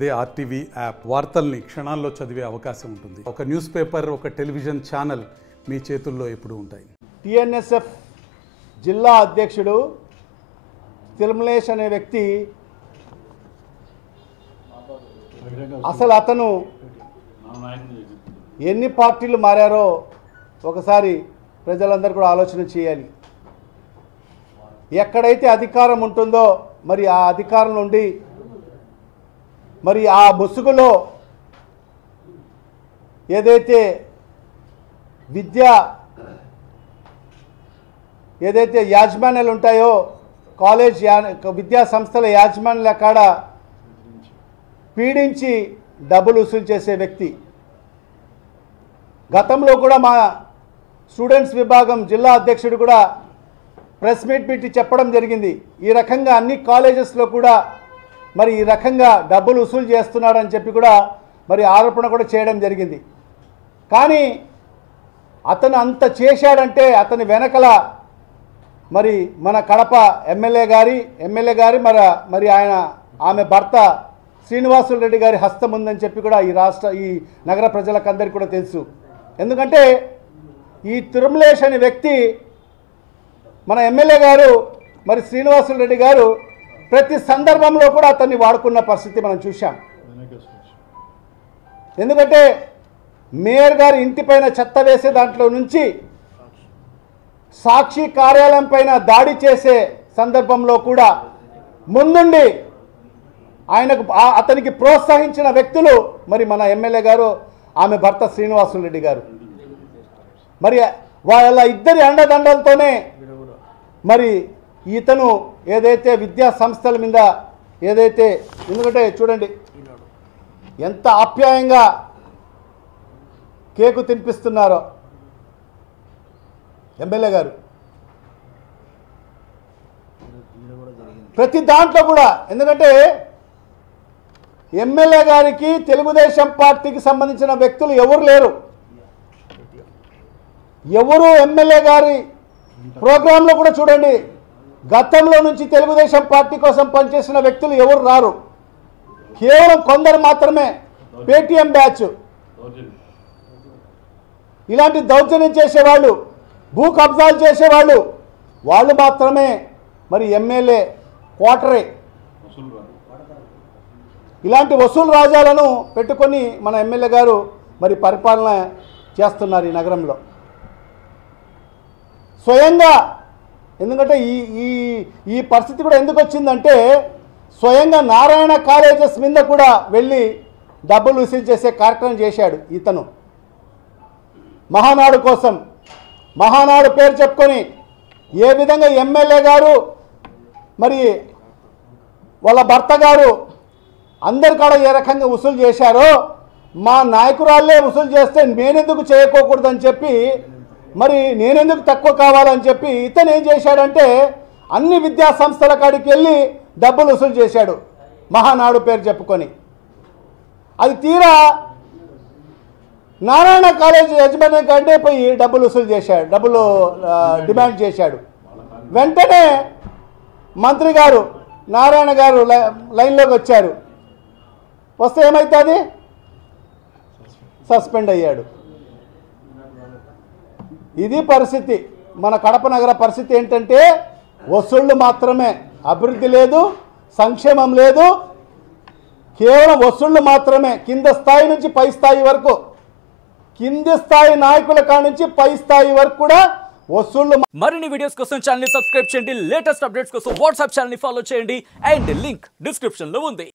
అదే RTV app వార్తల్ని క్షణాల్లో చదివే అవకాశం ఉంటుంది. ఒక న్యూస్ పేపర్, ఒక టెలివిజన్ ఛానల్ మీ చేతుల్లో ఎప్పుడూ ఉంటాయి. టిఎన్ఎస్ఎఫ్ జిల్లా అధ్యక్షుడు తిరుమలేష్ అనే వ్యక్తి అసలు అతను ఎన్ని పార్టీలు మారారో ఒకసారి ప్రజలందరూ కూడా ఆలోచన చేయాలి. ఎక్కడైతే అధికారం ఉంటుందో మరి ఆ అధికారం నుండి మరి ఆ ముసుగులో ఏదైతే యాజమాన్యాలు ఉంటాయో కాలేజ్ విద్యా సంస్థల యాజమాన్యాల కాడ పీడించి డబ్బులు వసూలు చేసే వ్యక్తి. గతంలో కూడా మా స్టూడెంట్స్ విభాగం జిల్లా అధ్యక్షుడు కూడా ప్రెస్ మీట్ పెట్టి చెప్పడం జరిగింది. ఈ రకంగా అన్ని కాలేజెస్లో కూడా మరి ఈ రకంగా డబ్బులు వసూలు చేస్తున్నాడని చెప్పి కూడా మరి ఆరోపణ కూడా చేయడం జరిగింది. కానీ అతను అంత చేశాడంటే అతని వెనకల మరి మన కడప ఎమ్మెల్యే గారి మరి ఆమె భర్త శ్రీనివాసులు రెడ్డి గారి హస్తం ఉందని చెప్పి కూడా ఈ నగర ప్రజలకందరికీ కూడా తెలుసు. ఎందుకంటే ఈ తిరుమలేష్ అనే వ్యక్తి మన ఎమ్మెల్యే గారు మరి శ్రీనివాసులు రెడ్డి గారు ప్రతి సందర్భంలో కూడా అతన్ని వాడుకున్న పరిస్థితి మనం చూశాం. ఎందుకంటే మేయర్ గారి ఇంటిపైన చెత్త వేసే దాంట్లో నుంచి సాక్షి కార్యాలయం పైన దాడి చేసే సందర్భంలో కూడా ముందుండి అతనికి ప్రోత్సహించిన వ్యక్తులు మరి మన ఎమ్మెల్యే గారు, ఆమె భర్త శ్రీనివాసులు రెడ్డి గారు. మరి వాళ్ళ ఇద్దరి అండదండలతోనే మరి ఇతను ఏదైతే విద్యా సంస్థల మీద ఏదైతే, ఎందుకంటే చూడండి ఎంత ఆప్యాయంగా కేకు తినిపిస్తున్నారో ఎమ్మెల్యే గారు. ప్రతి దాంట్లో కూడా, ఎందుకంటే ఎమ్మెల్యే గారికి తెలుగుదేశం పార్టీకి సంబంధించిన వ్యక్తులు ఎవరు లేరు. ఎవరు ఎమ్మెల్యే గారి ప్రోగ్రాంలో కూడా చూడండి, గతంలో నుంచి తెలుగుదేశం పార్టీ కోసం పనిచేసిన వ్యక్తులు ఎవరు రారు. కేవలం కొందరు మాత్రమే, పేటీఎం బ్యాచ్, ఇలాంటి దౌర్జన్యం చేసేవాళ్ళు, భూ కబ్జాలు చేసేవాళ్ళు, వాళ్ళు మాత్రమే మరి ఎమ్మెల్యే క్వార్టరే. ఇలాంటి వసూలు రాజాలను పెట్టుకొని మన ఎమ్మెల్యే గారు మరి పరిపాలన చేస్తున్నారు ఈ నగరంలో స్వయంగా. ఎందుకంటే ఈ పరిస్థితి కూడా ఎందుకు వచ్చిందంటే స్వయంగా నారాయణ కాలేజెస్ మీద కూడా వెళ్ళి డబ్బులు వసూలు చేసే కార్యక్రమం చేశాడు ఇతను. మహానాడు కోసం, మహానాడు పేరు చెప్పుకొని ఏ విధంగా ఎమ్మెల్యే గారు మరి వాళ్ళ భర్త గారు అందరి కాడ ఏ రకంగా వసూలు చేశారో మా నాయకురాళ్ళే వసూలు చేస్తే నేనెందుకు చేయకోకూడదని చెప్పి, మరి నేనెందుకు తక్కువ కావాలని చెప్పి ఇతను ఏం చేశాడంటే అన్ని విద్యా సంస్థల కాడికి వెళ్ళి డబ్బులు వసూలు చేశాడు మహానాడు పేరు చెప్పుకొని. అది తీరా నారాయణ కాలేజ్ యజమాని కంటే పోయి డబ్బులు వసూలు చేశాడు, డబ్బులు డిమాండ్ చేశాడు. వెంటనే మంత్రి గారు నారాయణ గారు లైన్లోకి వచ్చారు. వస్తే ఏమవుతుంది, సస్పెండ్ అయ్యాడు. ఇది పరిస్థితి. మన కడప నగర పరిస్థితి ఏంటంటే వసూళ్లు మాత్రమే, అభివృద్ధి లేదు, సంక్షేమం లేదు, కేవలం వసూళ్లు మాత్రమే. కింద స్థాయి నుంచి పై స్థాయి వరకు, కింది స్థాయి నాయకుల కాడ నుంచి పై స్థాయి వరకు కూడా వసూళ్లు. మరిన్ని వీడియోస్ కోసం ఛానల్ ని సబ్స్క్రైబ్ చేయండి, లేటెస్ట్ అప్డేట్స్ కోసం వాట్సాప్ ఛానల్ ని ఫాలో చేయండి, అండ్ లింక్ డిస్క్రిప్షన్ లో ఉంది.